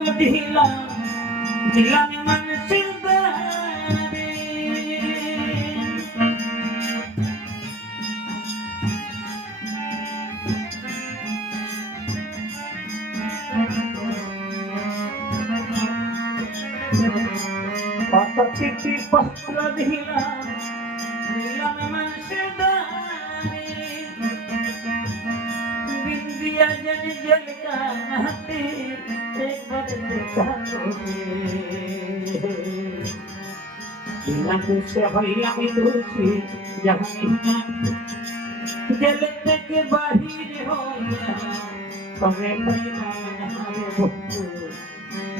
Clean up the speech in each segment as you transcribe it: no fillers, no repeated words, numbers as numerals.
দিলাম দিলাম মানুষের দ্বারে কত চিঠি পত্র দিলাম দিলাম মানুষের দ্বারে বিন্দিয়া জানি জলকা নাতে একবার দেখা বিনা দোষে হইলাম দোষী জানি না জেল থেকে বাহির হইয়া তবে পাইলাম না রে বন্ধু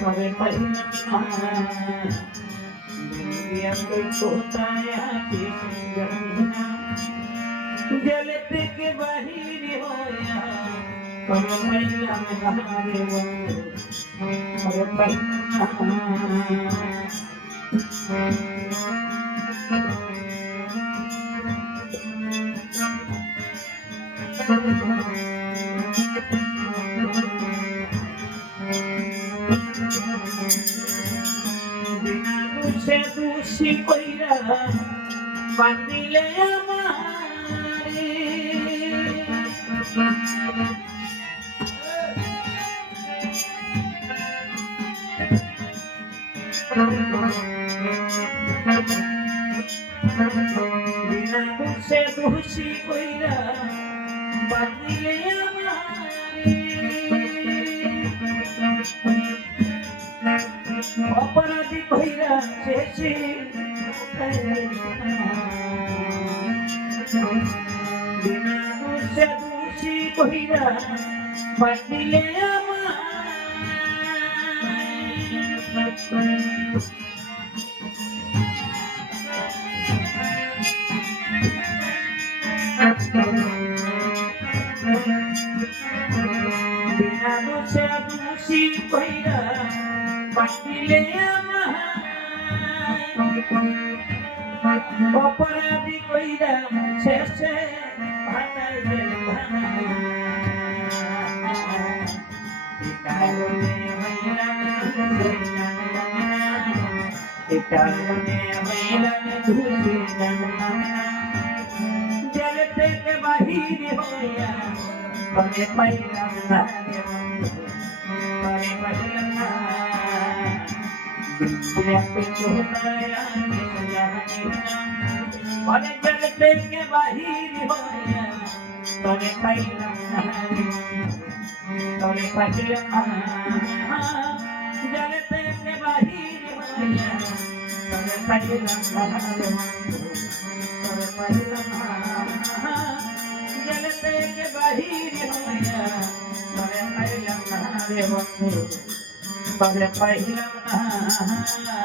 তবে পাইলাম না বিন্দিয়া কই কোথায় আছিস জানি না জেল থেকে বাহির হইয়া তবে পাইলাম না রে বন্ধু তবে পাইলাম না বিনা দোষে দোষী কইরা বাঁধিলে আমারে বিনা দোষে দোষী কইরা বাঁধিলে আমারে অপরাধী কইরা শেষে বিনা দোষে দোষী কইরা বাঁধিলে বিনা দোষে দোষী কইরা বাঁধিলে অপরাধী কইরা শেষে ভাটাইলে জেল থেকে বাহির হইয়া তবে পাইলাম না তবে পাইলাম না অনেক জেল থেকে বাহির হইয়া তবে পাইলাম না তবে পাইলাম না জেল থেকে বাহির হইয়া তবে পাইলাম না তবে পাইলাম না জেল থেকে বাহির হইয়া তবে পাইলাম না রে বন্ধু তবে পাইলাম না